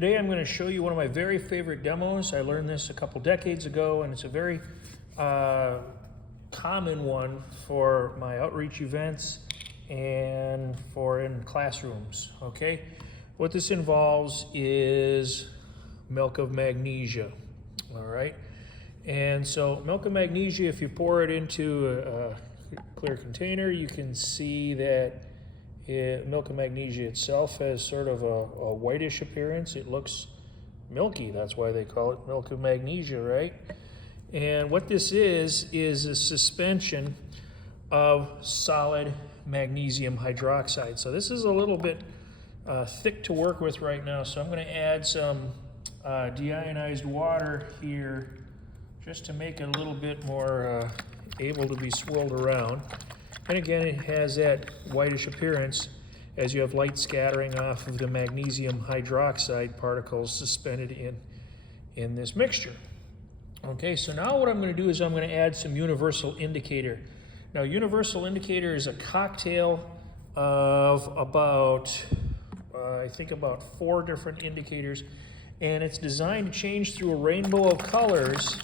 Today I'm going to show you one of my very favorite demos. I learned this a couple decades ago, and it's a very common one for my outreach events and for in classrooms, okay? What this involves is milk of magnesia, all right? And so milk of magnesia, if you pour it into a clear container, you can see that milk of magnesia itself has sort of a whitish appearance. It looks milky. That's why they call it milk of magnesia, right? And what this is a suspension of solid magnesium hydroxide. So this is a little bit thick to work with right now. So I'm going to add some deionized water here just to make it a little bit more able to be swirled around. And again, it has that whitish appearance as you have light scattering off of the magnesium hydroxide particles suspended in this mixture. Okay, so now what I'm going to do is I'm going to add some universal indicator. Now, universal indicator is a cocktail of about, I think about 4 different indicators, and it's designed to change through a rainbow of colors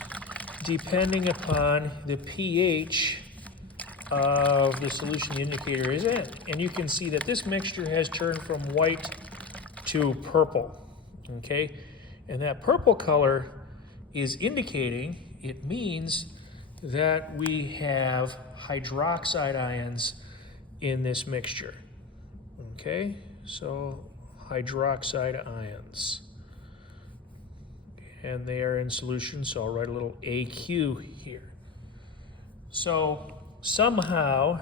depending upon the pH of the solution the indicator is in. And you can see that this mixture has turned from white to purple, okay? And that purple color is indicating, it means that we have hydroxide ions in this mixture, okay? So hydroxide ions. And they are in solution, so I'll write a little AQ here. So somehow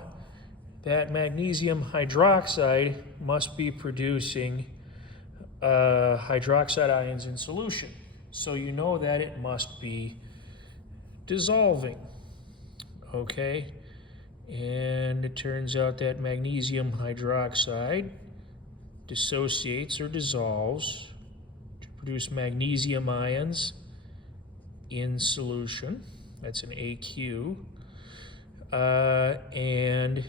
that magnesium hydroxide must be producing hydroxide ions in solution. So you know that it must be dissolving, okay? And it turns out that magnesium hydroxide dissociates or dissolves to produce magnesium ions in solution. That's an AQ. And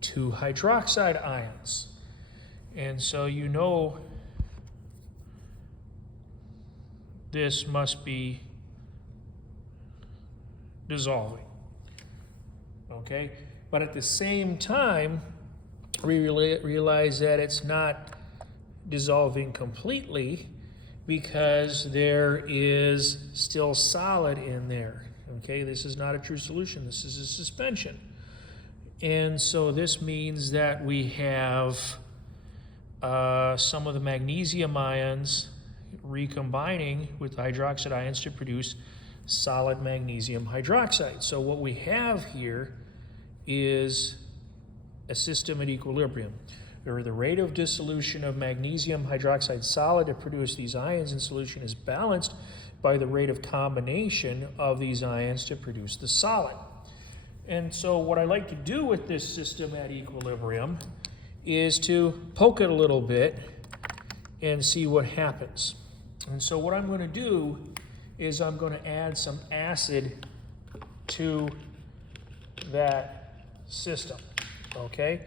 2 hydroxide ions. And so you know this must be dissolving, okay? But at the same time, we realize that it's not dissolving completely because there is still solid in there. Okay, this is not a true solution. This is a suspension. And so this means that we have some of the magnesium ions recombining with hydroxide ions to produce solid magnesium hydroxide. So what we have here is a system at equilibrium, where the rate of dissolution of magnesium hydroxide solid to produce these ions in solution is balanced by the rate of combination of these ions to produce the solid. And so what I like to do with this system at equilibrium is to poke it a little bit and see what happens. And so what I'm going to do is I'm going to add some acid to that system, okay?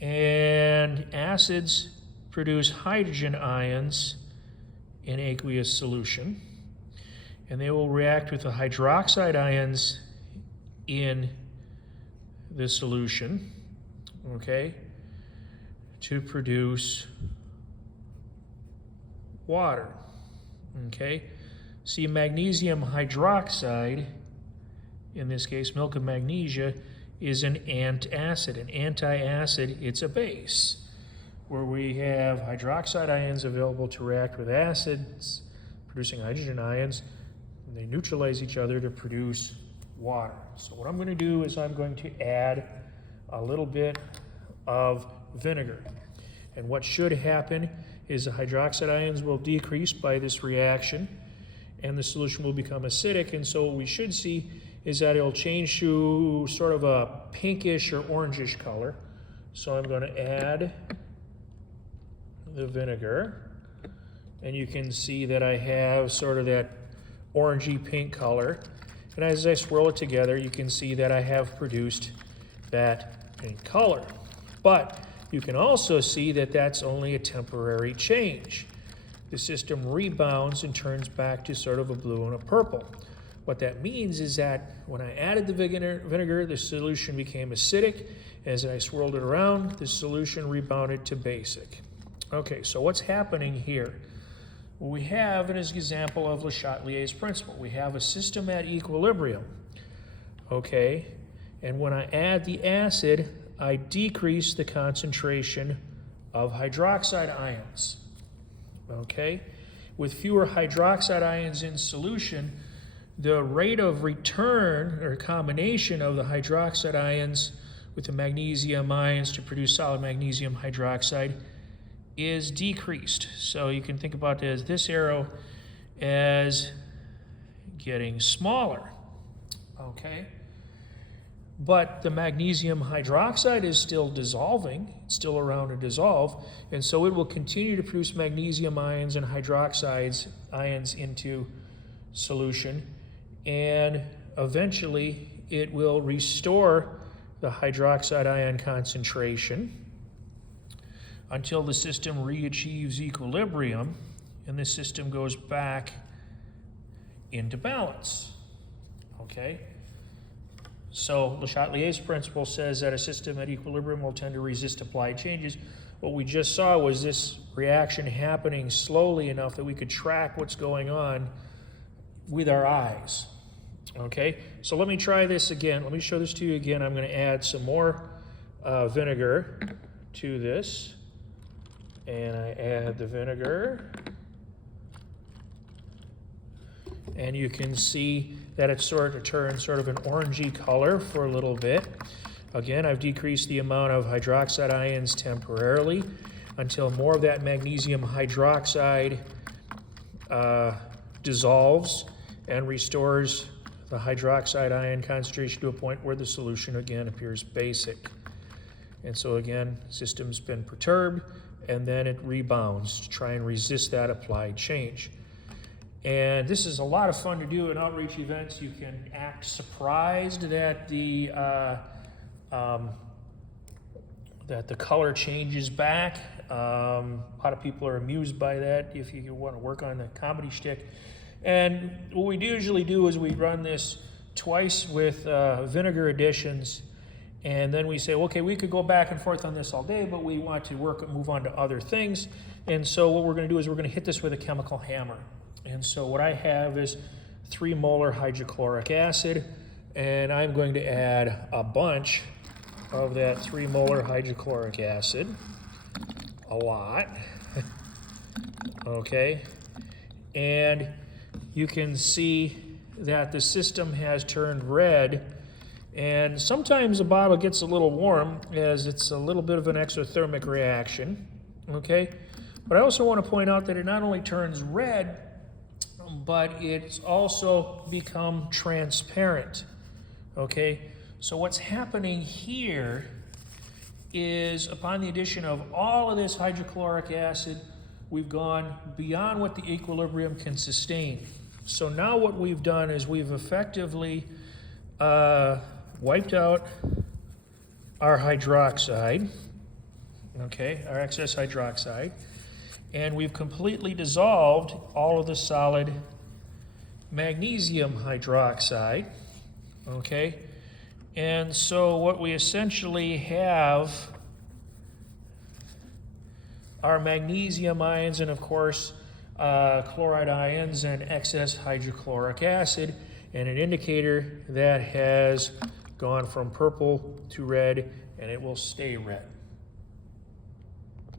And acids produce hydrogen ions in aqueous solution, and they will react with the hydroxide ions in the solution, okay, to produce water, okay? See, magnesium hydroxide, in this case milk of magnesia, is an antacid. An antacid, it's a base, where we have hydroxide ions available to react with acids, producing hydrogen ions, and they neutralize each other to produce water. So what I'm going to do is I'm going to add a little bit of vinegar. And what should happen is the hydroxide ions will decrease by this reaction, and the solution will become acidic. And so what we should see is that it'll change to sort of a pinkish or orangish color. So I'm going to add the vinegar, and you can see that I have sort of that orangey pink color. And as I swirl it together, you can see that I have produced that pink color. But you can also see that that's only a temporary change. the system rebounds and turns back to sort of a blue and a purple. What that means is that when I added the vinegar, the solution became acidic. As I swirled it around, the solution rebounded to basic. Okay, so what's happening here? What we have is an example of Le Chatelier's principle. We have a system at equilibrium, okay? And when I add the acid, I decrease the concentration of hydroxide ions, okay? With fewer hydroxide ions in solution, the rate of return or combination of the hydroxide ions with the magnesium ions to produce solid magnesium hydroxide is decreased. So you can think about this arrow as getting smaller, okay? But the magnesium hydroxide is still dissolving, it's still around to dissolve, and so it will continue to produce magnesium ions and hydroxides ions into solution, and eventually it will restore the hydroxide ion concentration until the system re-achieves equilibrium and the system goes back into balance, okay? So Le Chatelier's principle says that a system at equilibrium will tend to resist applied changes. What we just saw was this reaction happening slowly enough that we could track what's going on with our eyes, okay? So let me try this again. Let me show this to you again. I'm going to add some more vinegar to this. And I add the vinegar. And you can see that it's sort of turned sort of an orangey color for a little bit. Again, I've decreased the amount of hydroxide ions temporarily until more of that magnesium hydroxide dissolves and restores the hydroxide ion concentration to a point where the solution again appears basic. And so again, the system's been perturbed, and then it rebounds to try and resist that applied change. And this is a lot of fun to do in outreach events. You can act surprised that the color changes back. A lot of people are amused by that if you want to work on the comedy shtick. And what we usually do is we run this twice with vinegar additions, and then we say, okay, we could go back and forth on this all day, but we want to move on to other things. And so what we're going to do is we're going to hit this with a chemical hammer. And so what I have is 3 molar hydrochloric acid, and I'm going to add a bunch of that 3 molar hydrochloric acid, a lot, okay? And you can see that the system has turned red, and sometimes the bottle gets a little warm as it's a little bit of an exothermic reaction, okay? But I also want to point out that it not only turns red, but it's also become transparent, okay? So what's happening here is upon the addition of all of this hydrochloric acid, we've gone beyond what the equilibrium can sustain. So now what we've done is we've effectively wiped out our hydroxide, okay, our excess hydroxide, and we've completely dissolved all of the solid magnesium hydroxide, okay? And so what we essentially have are magnesium ions and, of course, chloride ions and excess hydrochloric acid, and an indicator that has gone from purple to red, and it will stay red.